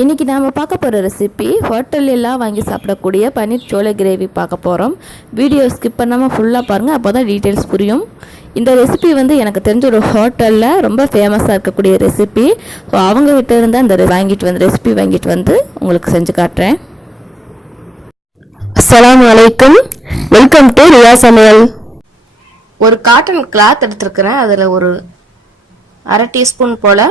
இன்றைக்கி நாம் பார்க்க போகிற ரெசிபி ஹோட்டல்லாம் வாங்கி சாப்பிடக்கூடிய பன்னீர் சோளை கிரேவி பார்க்க போகிறோம். வீடியோ ஸ்கிப் பண்ணாமல் ஃபுல்லாக பாருங்கள், அப்போ தான் டீட்டெயில்ஸ் புரியும். இந்த ரெசிபி எனக்கு தெரிஞ்ச ஒரு ஹோட்டலில் ரொம்ப ஃபேமஸாக இருக்கக்கூடிய ரெசிபி. அவங்ககிட்ட இருந்து அந்த ரெசிபி வாங்கிட்டு வந்து உங்களுக்கு செஞ்சு காட்டுறேன். அஸ்ஸலாமு அலைக்கும், வெல்கம் டு ரியா சமையல். ஒரு காட்டன் கிளாத் எடுத்துருக்கிறேன். அதில் ஒரு அரை டீஸ்பூன் போல்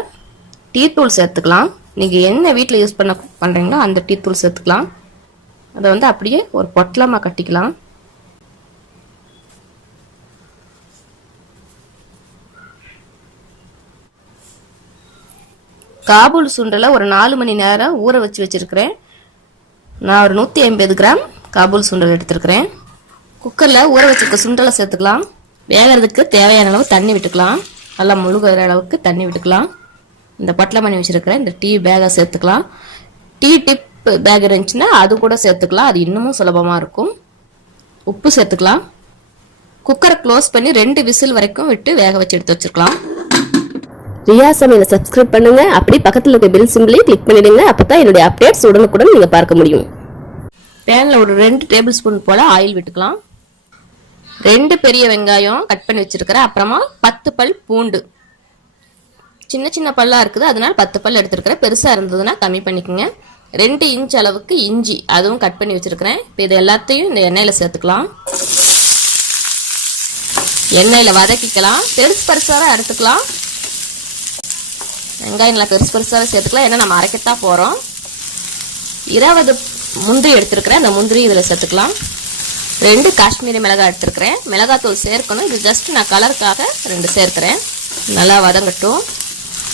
டீ தூள் சேர்த்துக்கலாம். நீங்கள் என்ன வீட்டில் யூஸ் பண்ணுறீங்களோ அந்த டீ தூள் சேர்த்துக்கலாம். அதை அப்படியே ஒரு பொட்டலமாக கட்டிக்கலாம். காபூல் சுண்டலை ஒரு 4 மணி நேரம் ஊற வச்சுருக்கிறேன். நான் ஒரு 150 கிராம் காபூல் சுண்டல் எடுத்துருக்கிறேன். குக்கரில் ஊற வச்சுருக்க சுண்டலை சேர்த்துக்கலாம். வேகிறதுக்கு தேவையான அளவு தண்ணி விட்டுக்கலாம். நல்லா முழுகிற அளவுக்கு தண்ணி விட்டுக்கலாம். இந்த பொட்டலை பண்ணி வச்சுருக்கிறேன் இந்த டீ பேகை சேர்த்துக்கலாம். டீ டிப் பேக் இருந்துச்சுன்னா அது கூட சேர்த்துக்கலாம், அது இன்னமும் சுலபமாக இருக்கும். உப்பு சேர்த்துக்கலாம். குக்கரை க்ளோஸ் பண்ணி 2 விசில் வரைக்கும் விட்டு வேக வச்சு எடுத்து வச்சுருக்கலாம். ரியா சமையலை சப்ஸ்கிரைப் பண்ணுங்க, அப்படி பக்கத்தில் இருக்க பெல் சிம்பிளையும் கிளிக் பண்ணிடுங்க. அப்போ தான் என்னுடைய அப்டேட்ஸ் உடனுக்குடன் நீங்கள் பார்க்க முடியும். பேனில் ஒரு 2 டேபிள் ஸ்பூன் போல் ஆயில் விட்டுக்கலாம். 2 பெரிய வெங்காயம் கட் பண்ணி வச்சுருக்கிறேன். அப்புறமா 10 பல் பூண்டு, சின்ன சின்ன பல்லாக இருக்குது, அதனால 10 பல் எடுத்துருக்கிறேன். பெருசாக இருந்ததுன்னா கம்மி பண்ணிக்கோங்க. 2 இன்ச் அளவுக்கு இஞ்சி, அதுவும் கட் பண்ணி வச்சுருக்கிறேன். இப்போ இது எல்லாத்தையும் இந்த எண்ணெயில் சேர்த்துக்கலாம். எண்ணெயில் வதக்கிக்கலாம். பெருசாக எடுத்துக்கலாம். வெங்காயம் நல்லா பெருசாக சேர்த்துக்கலாம், ஏன்னா நம்ம அரைக்கத்தான் போகிறோம். 20 முந்திரி எடுத்துருக்கிறேன். அந்த முந்திரி இதில் சேர்த்துக்கலாம். 2 காஷ்மீரி மிளகாய் எடுத்துருக்கிறேன். மிளகாத்தூள் சேர்க்கணும். இது ஜஸ்ட் நான் கலருக்காக 2 சேர்க்கிறேன். நல்லா வதங்கட்டும்.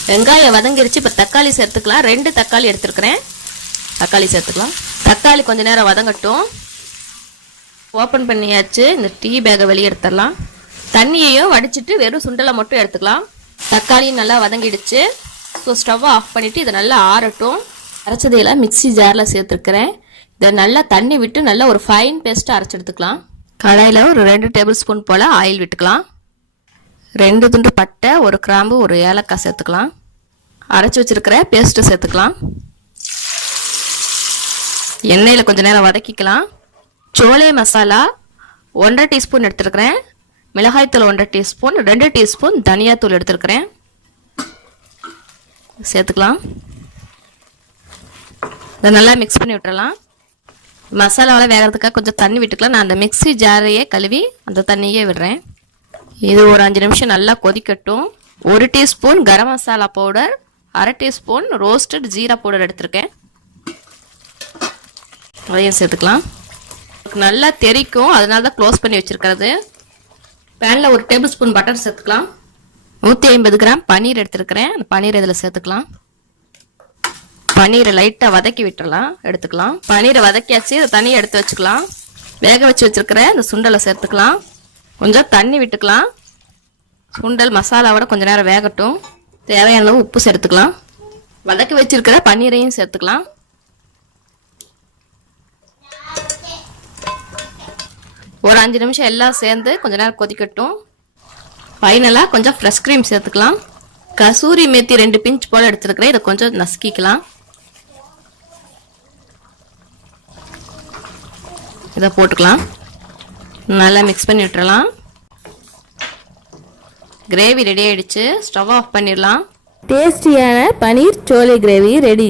வெங்காயம் வதங்கிருச்சு. இப்போ தக்காளி சேர்த்துக்கலாம். 2 தக்காளி எடுத்துருக்கிறேன். தக்காளி சேர்த்துக்கலாம். தக்காளி கொஞ்ச நேரம் வதங்கட்டும். ஓப்பன் பண்ணியாச்சு. இந்த டீ பேக்கை வெளியே எடுத்துடலாம். தண்ணியையும் வடிச்சிட்டு வெறும் சுண்டலை மட்டும் எடுத்துக்கலாம். தக்காளியும் நல்லா வதங்கிடுச்சு. ஸோ ஸ்டவ்வை ஆஃப் பண்ணிவிட்டு இதை நல்லா ஆறட்டும். அரைச்சதையெல்லாம் மிக்சி ஜாரில் சேர்த்துருக்கிறேன். இதை நல்லா தண்ணி விட்டு நல்லா ஒரு ஃபைன் பேஸ்ட்டாக அரைச்சி எடுத்துக்கலாம். கடாயில் ஒரு 2 டேபிள் ஸ்பூன் போல் ஆயில் விட்டுக்கலாம். 2 துண்டு பட்டை, 1 கிராம்பு, 1 ஏலக்காய் சேர்த்துக்கலாம். அரைச்சி வச்சிருக்கிற பேஸ்ட்டு சேர்த்துக்கலாம். எண்ணெயில் கொஞ்சம் நேரம் வதக்கிக்கலாம். சோளே மசாலா 1.5 டீஸ்பூன் எடுத்துருக்கிறேன். மிளகாய்த்தூள் 1.5 டீஸ்பூன், 2 டீஸ்பூன் தனியாத்தூள் எடுத்துருக்கிறேன். சேர்த்துக்கலாம். இதை நல்லா மிக்ஸ் பண்ணி விட்டுறலாம். மசாலாவில் வேகிறதுக்காக கொஞ்சம் தண்ணி விட்டுக்கலாம். நான் அந்த மிக்ஸி ஜாரையே கழுவி அந்த தண்ணியே விடுறேன். இது ஒரு 5 நிமிஷம் நல்லா கொதிக்கட்டும். 1 டீஸ்பூன் கரம் மசாலா பவுடர், அரை டீஸ்பூன் ரோஸ்டட் ஜீரா பவுடர் எடுத்திருக்கேன். அதையும் சேர்த்துக்கலாம். நல்லா தெறிக்கும், அதனால தான் க்ளோஸ் பண்ணி வச்சுருக்கிறது. பேனில் 1 டேபிள் ஸ்பூன் பட்டர் சேர்த்துக்கலாம். 150 கிராம் பன்னீர் எடுத்துருக்கிறேன். அந்த பன்னீர் இதில் சேர்த்துக்கலாம். பன்னீரை லைட்டாக வதக்கி விட்டுறலாம், எடுத்துக்கலாம். பன்னீரை வதக்கியாச்சு. இதை தனியாக எடுத்து வச்சுக்கலாம். வேக வச்சு வச்சுருக்கிற இந்த சுண்டலை சேர்த்துக்கலாம். கொஞ்சம் தண்ணி விட்டுக்கலாம். சுண்டல் மசாலாவோட கொஞ்சம் நேரம் வேகட்டும். தேவையான அளவு உப்பு சேர்த்துக்கலாம். வதக்கி வச்சிருக்கிற பன்னீரையும் சேர்த்துக்கலாம். ஒரு 5 நிமிஷம் எல்லாம் சேர்ந்து கொஞ்சம் நேரம் கொதிக்கட்டும். ஃபைனலாக கொஞ்சம் ஃப்ரெஷ் க்ரீம் சேர்த்துக்கலாம். கசூரி மேத்தி 2 பிஞ்ச் போல் எடுத்துருக்கிறேன். இதை கொஞ்சம் நசுக்கிக்கலாம். இதை போட்டுக்கலாம். நல்லா மிக்ஸ் பண்ணி விட்டுறலாம். கிரேவி ரெடி ஆயிடுச்சு. ஸ்டவ் ஆஃப் பண்ணிடலாம். டேஸ்டியான பன்னீர் சோளை கிரேவி ரெடி.